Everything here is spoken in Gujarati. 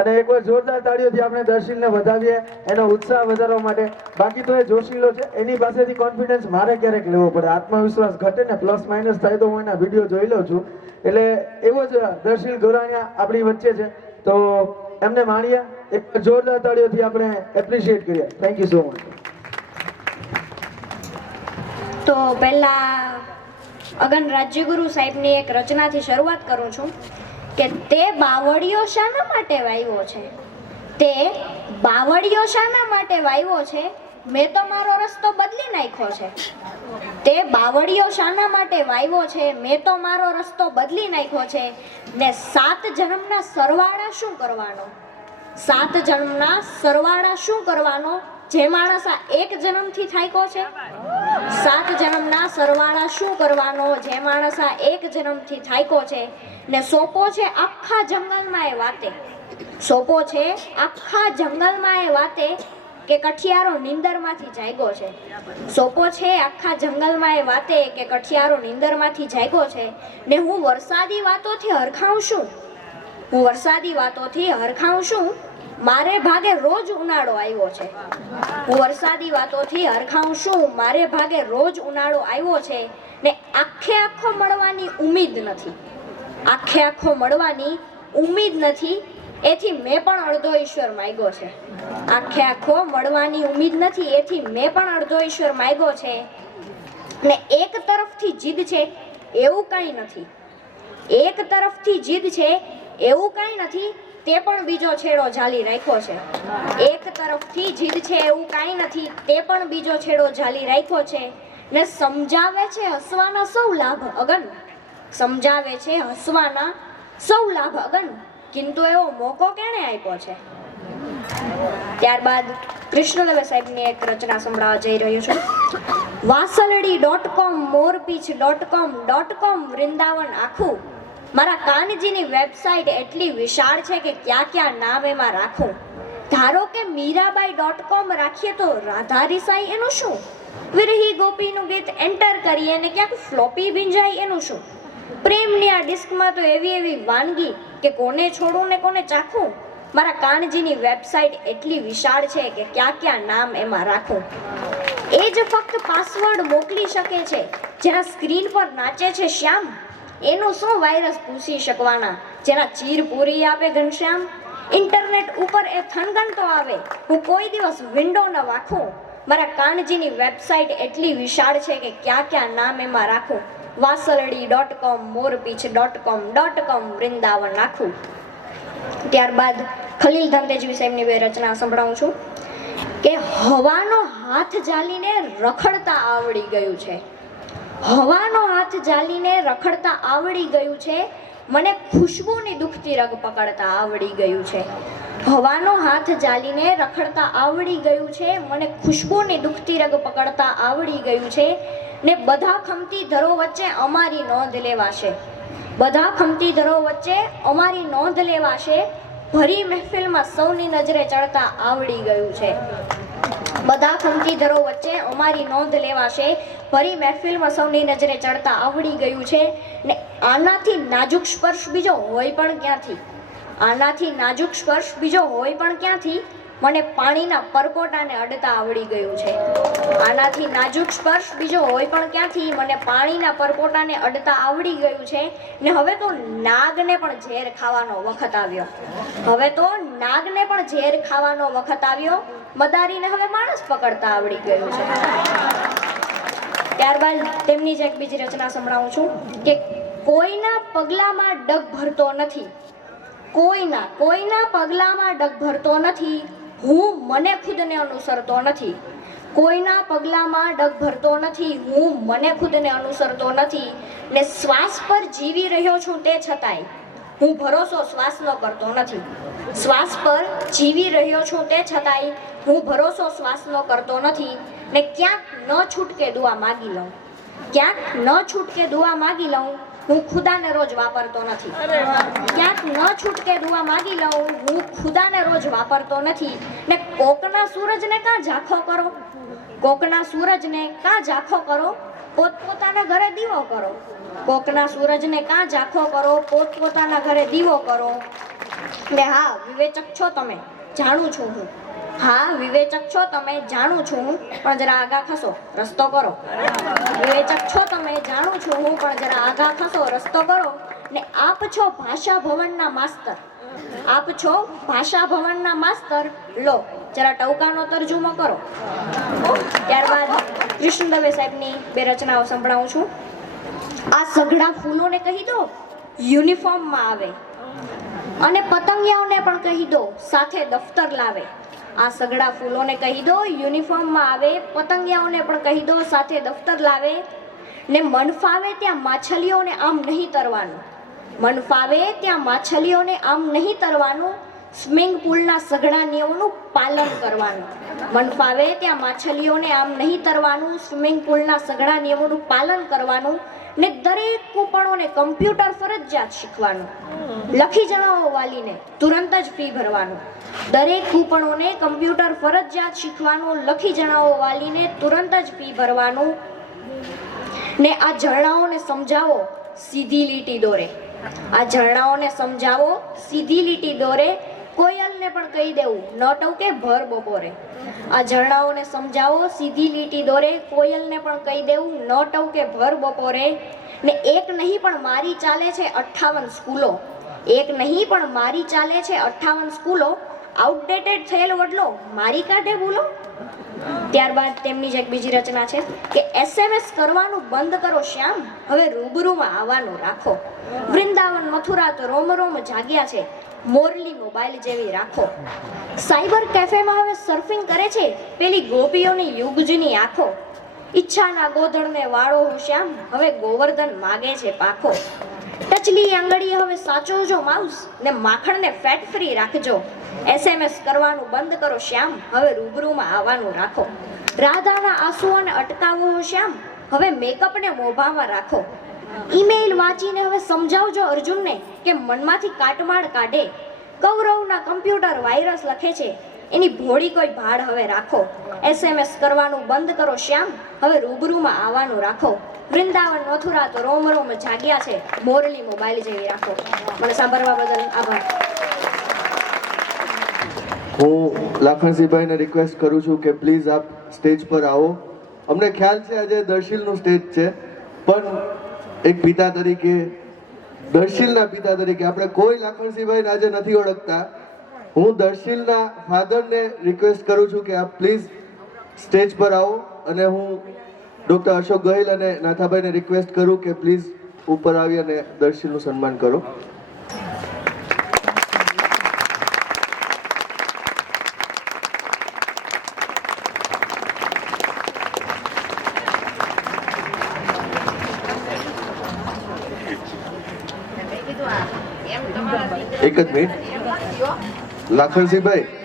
અને એકવાર જોરદાર તાળીઓથી આપણે દર્શનને વધાવીએ, એનો ઉત્સાહ વધારવા માટે. બાકી તો એ જોશીલો છે, એની પાસેથી કોન્ફિડન્સ મારે ક્યારેક લેવો પડે. આત્મવિશ્વાસ ઘટે ને પ્લસ માઇનસ થાય તો હું એના વીડિયો જોઈ લઉં છું. એટલે એવો જ દર્શીલ ગોરાણીયા આપણી વચ્ચે છે. તો એમને માણીએ, એક જોરદાર તાળીઓથી આપણે એપ્રિશિએટ કરીએ. થેન્ક યુ સો મચ તો પહેલા અગન રાજ્યગુરુ સાહેબની એક રચનાથી શરૂઆત કરું છું. કે તે બાવળિયો શાના માટે વાવ્યો છે? તે બાવળિયો શાના માટે વાવ્યો છે? મેં તો મારો રસ્તો બદલી નાખ્યો છે. તે બાવળિયો શાના માટે વાવ્યો છે? મેં તો મારો રસ્તો બદલી નાખ્યો છે. ને સાત જન્મના સરવાળા શું કરવાનો? સાત જન્મના સરવાળા શું કરવાનો? જે માણસ આ એક જન્મથી થાક્યો છે? સાત જન્મના સરવાળા શું કરવાનો? જે માણસ આ એક જન્મથી થાક્યો છે? ને સોપો છે આખા જંગલમાં એ વાતે. સોપો છે આખા જંગલમાં એ વાતે કે કઠિયારો નિંદરમાંથી જાગ્યો છે. સોપો છે આખા જંગલમાં એ વાતે કે કઠિયારો નિંદરમાંથી જાગ્યો છે. ને હું વરસાદી વાતોથી હરખાઉં છું. હું વરસાદી વાતોથી હરખાઉં છું. મારે ભાગે રોજ ઉનાળો આવ્યો છે. હું વરસાદી વાતોથી હરખાઉં છું, મારે ભાગે રોજ ઉનાળો આવ્યો છે ને આખે આખો મળવાની ઉમીદ નથી. આખે આખો મળવાની ઉમીદ નથી, એથી મેં પણ અડધો ઈશ્વર માગ્યો છે. આખે આખો મળવાની ઉમીદ નથી, એથી મેં પણ અડધો ઈશ્વર માગ્યો છે. ને એક તરફથી જીદ છે, એવું કાંઈ નથી. એક તરફથી જીદ છે, એવું કાંઈ નથી તે પણ બીજો છેડો ઝાલી રાખ્યો છે. એક તરફથી જીદ છે એવું કાંઈ નથી, તે પણ બીજો છેડો ઝાલી રાખ્યો છે. ને સમજાવે છે હસવાના સૌ લાભ અગન. સમજાવે છે હસવાના સૌ લાભ અગન. કિંતુ એવો મોકો કેણે આપ્યો છે? ત્યારબાદ કૃષ્ણદવે સાહેબની એક રચના સંભળાવવા જઈ રહ્યો છું. વાસલડી dot com મોરપીછ dot com dot com, Vrindavan આખું. મારા કાનજીની વેબસાઇટ એટલી વિશાળ છે કે ક્યાં ક્યાં નામ એમાં રાખું? ધારો કે મીરાબાઈ ડોટ કોમ રાખીએ તો રાધા રિસાઈ એનું શું? વિરહી ગોપીનું ગીત એન્ટર કરીએ અને ક્યાંક ફ્લોપી ભીંજાય એનું શું? પ્રેમની આ ડિસ્કમાં તો એવી એવી વાનગી કે કોને છોડું ને કોને ચાખું? મારા કાનજીની વેબસાઇટ એટલી વિશાળ છે કે ક્યાં ક્યાં નામ એમાં રાખું? એ જ ફક્ત પાસવર્ડ મોકલી શકે છે. જેના સ્ક્રીન પર નાચે છે શ્યામ. એનું શું વાયરસ પૂછી શકવાના? જેના ચીર પૂરી આપે ઘનશ્યામ? ઇન્ટરનેટ ઉપર એ થનગનતો આવે. હું કોઈ દિવસ વિન્ડો ન રાખું મારા કાનજીની વેબસાઇટ એટલી વિશાળ છે કે ક્યાં ક્યાં નામ એમાં રાખું. વાસલડી dot com મોરપીછ dot com dot com Vrindavan નાખું. ત્યારબાદ ખલીલ ધામતેજવી સાહેબની બે રચના સંભળાવું છું. કે હવાનો હાથ જાલીને રખડતા આવડી ગયું છે. હવાનો હાથ જાલીને રખડતા આવડી ગયું છે. મને ખુશ્બુની દુખતી રગ પકડતા આવડી ગયું છે. હવાનો હાથ જાલીને રખડતા આવડી ગયું છે. મને ખુશ્બુની દુખતી રગ પકડતા આવડી ગયું છે. ને બધા ખમતી ધરો વચ્ચે અમારી નોંધ લેવાશે. બધા ખમતી ધરો વચ્ચે અમારી નોંધ લેવાશે. ભરી મહેફિલમાં સૌની નજરે ચડતા આવડી ગયું છે. બધા ખંતીધરો વચ્ચે અમારી નોંધ લેવાશે. ફરી મહેફિલમાં સૌની નજરે ચડતા આવડી ગયું છે. ને આનાથી નાજુક સ્પર્શ બીજો હોય પણ ક્યાંથી? આનાથી નાજુક સ્પર્શ બીજો હોય પણ ક્યાંથી? મને પાણીના પરપોટાને અડતા આવડી ગયું છે. આનાથી નાજુક સ્પર્શ બીજો હોય પણ ક્યાંથી? મને પાણીના પરપોટાને અડતા આવડી ગયું છે. ને હવે તો નાગને પણ ઝેર ખાવાનો વખત આવ્યો. હવે તો નાગને પણ ઝેર ખાવાનો વખત આવ્યો. મદારીને હવે માણસ પકડતા આવડી ગયું છે. ત્યારબાદ તેમની જ એક બીજી રચના સંભળાવું છું કે કોઈના પગલામાં ડગ ભરતો નથી. કોઈના કોઈના પગલામાં ડગ ભરતો નથી. હું મને ખુદને અનુસરતો નથી. કોઈના પગલામાં ડગ ભરતો નથી. હું મને ખુદને અનુસરતો નથી. ને શ્વાસ પર જીવી રહ્યો છું તે છતાંય. હું ભરોસો શ્વાસનો કરતો નથી. શ્વાસ પર જીવી રહ્યો છું તે છતાંય હું ભરોસો શ્વાસનો કરતો નથી ને ક્યાંક ન છૂટકે દુઆ માગી લઉં. ક્યાંક ન છૂટકે દુઆ માગી લઉં, હું ખુદાને રોજ વાપરતો નથી. ક્યાંક ન છૂટકે દુઆ માગી લઉં, હું ખુદાને રોજ વાપરતો નથી. ને કોકના સૂરજને કાં ઝાંખો કરો? કોકના સૂરજને કાં ઝાંખો કરો? પોતપોતાના ઘરે દીવો કરો? કોકના સૂરજને કાં ઝાંખો કરો, પોતપોતાના ઘરે દીવો કરો? ને હા, વિવેચક છો તમે. જાણું છું હું. હા, વિવેચક છો તમે, જાણું છું હું, પણ જરા આગા ખસો, રસ્તો કરો. વિવેચક છો તમે, જાણું છું હું, પણ જરા આગા ખસો, રસ્તો કરો. ને આપ છો ભાષા ભવનના માસ્તર. આપ છો ભાષા ભવનના માસ્તર. લો, જરા ટવકાનો તરજુમો કરો. ત્યારબાદ કૃષ્ણ દવે સાહેબની બે રચનાઓ સંભળાવું છું. આ સઘળા ફૂલોને કહી દો, યુનિફોર્મમાં આવે. અને પતંગિયાઓને પણ કહી દો, સાથે દફતર લાવે. આ સઘળા ફૂલોને કહી દો, યુનિફોર્મમાં આવે. પતંગિયાઓને પણ કહી દો, સાથે દફતર લાવે. ને મન ફાવે ત્યાં માછલીઓને આમ નહીં તરવાનું. મન ફાવે ત્યાં માછલીઓને આમ નહીં તરવાનું. સ્વિમિંગ પૂલના સઘળા નિયમોનું પાલન કરવાનું. મન ફાવે ત્યાં માછલીઓને આમ નહીં તરવાનું. સ્વિમિંગ પૂલના સઘળા નિયમોનું પાલન કરવાનું. ને દરેક કૂપણોને કમ્પ્યુટર ફરજિયાત શીખવાનું. લખી જણાવો વાલીને, તુરંત જ ફી ભરવાનું. દરેક કૂપણોને કમ્પ્યુટર ફરજિયાત શીખવાનું, લખી જણાવો વાલીને, તુરંત જ ફી ભરવાનું. ને આ ઝરણાઓને સમજાવો સીધી લીટી દોરે. આ ઝરણાઓને સમજાવો સીધી લીટી દોરે કોયલને પણ કહી દેવું. ન ટવકે, ભર બપોરે. આ ઝરણાઓને સમજાવો, સીધી લીટી દોરે. કોયલને પણ કહી દેવું, ન ટવકે, ભર બપોરે. ને એક નહીં પણ મારી ચાલે છે અઠ્ઠાવન સ્કૂલો. એક નહીં પણ મારી ચાલે છે અઠ્ઠાવન સ્કૂલો. આઉટડેટેડ થયેલો વડલો મારી કાઢે ભૂલો ત્યારબાદ તેમની જ એક બીજી રચના છે કે એસએમએસ કરવાનું બંધ કરો શ્યામ. હવે રૂબરૂમાં આવવાનું રાખો. વૃંદાવન મથુરા તો રોમ રોમ જાગ્યા છે. મોરલી મોબાઈલ જેવી રાખો. સાયબર કેફેમાં હવે સર્ફિંગ કરે છે. પેલી ગોપીઓની યુગજની આંખો. ઈચ્છાના ગોધણને વાળો હું શ્યામ. હવે ગોવર્ધન માગે છે પાખો. ટચલી આંગળી હવે સાચવજો માઉસ ને માખણને ફેટ ફ્રી રાખજો. એસએમએસ કરવાનું બંધ કરો શ્યામ. હવે રૂબરૂમાં આવવાનું રાખો. રાધાના આંસુઓને અટકાવો શ્યામ. હવે મેકઅપને મોભામાં રાખો. ઈમેલ વાંચીને હવે સમજાવજો અર્જુનને કે મનમાંથી કાટમાળ કાઢે. કૌરવના કમ્પ્યુટર વાયરસ લખે છે. એની ભોળી કોઈ ભાડ હવે રાખો. એસએમએસ કરવાનું બંધ કરો શ્યામ. હવે રૂબરૂમાં આવવાનું રાખો. વૃંદાવન, મથુરા તો રોમ રોમ જાગ્યા છે. મોરલી મોબાઈલ જેવી રાખો. મને સાંભળવા બદલ આભાર. હું લાખણસિંહભાઈને રિક્વેસ્ટ કરું છું કે પ્લીઝ આપ સ્ટેજ પર આવો. અમને ખ્યાલ છે આજે દર્શિલનું સ્ટેજ છે, પણ એક પિતા તરીકે, દર્શિલના પિતા તરીકે આપણે કોઈ લાખણસિંહભાઈને આજે નથી ઓળખતા. હું દર્શિલના ફાધરને રિક્વેસ્ટ કરું છું કે આપ પ્લીઝ સ્ટેજ પર આવો અને હું ડૉક્ટર અશોક ગોહિલ અને નાથાભાઈને રિક્વેસ્ટ કરું કે પ્લીઝ ઉપર આવી અને દર્શિલનું સન્માન કરો. એક જ મિનિટ લાખણસિંહભાઈ આજ